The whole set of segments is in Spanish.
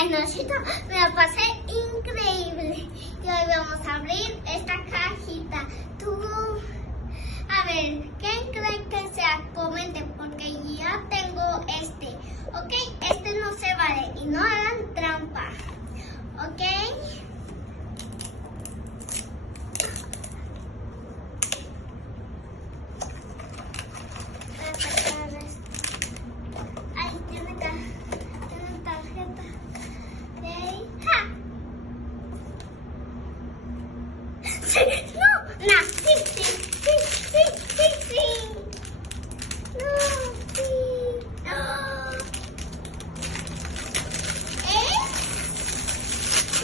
Ay, no, chicos, me la pasé increíble. Y hoy vamos a abrir esta cajita. Tú, a ver, ¿quién cree que sea? Comenten, porque ya tengo este. ¿Ok? Este no se vale y no hagan trampa. ¿Ok? Ay, tiene tarjeta. ¿Ok? ¡Ja! Sí, no, sí. No, sí. No.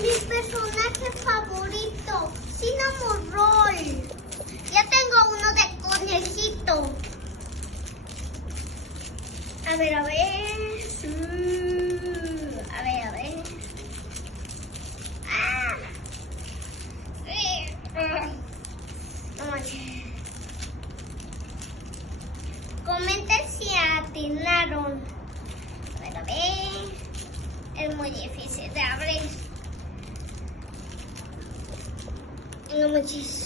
Mi personaje favorito, Cinnamon Roll. Ya tengo uno de conejito. A ver. A ver. ¡Ah! Sí. No manches. Comenten si atinaron. A ver. Es muy difícil de abrir. No manches.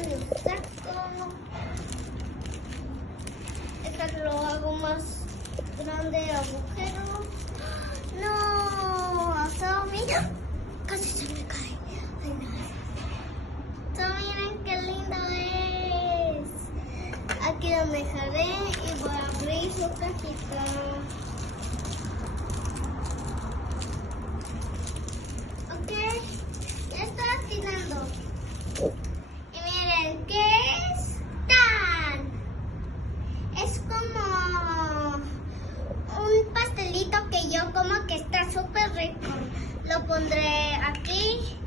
Lo saco. Lo hago más grande el agujero. No, hasta mira, casi se me cae. Ay, no. So, miren qué lindo es. Aquí lo dejaré y voy a abrir su cajita. Ok, ya estoy atinando. Y miren, ¿qué es? ¡Tan! Es como un pastelito que yo como que está súper rico. Lo pondré aquí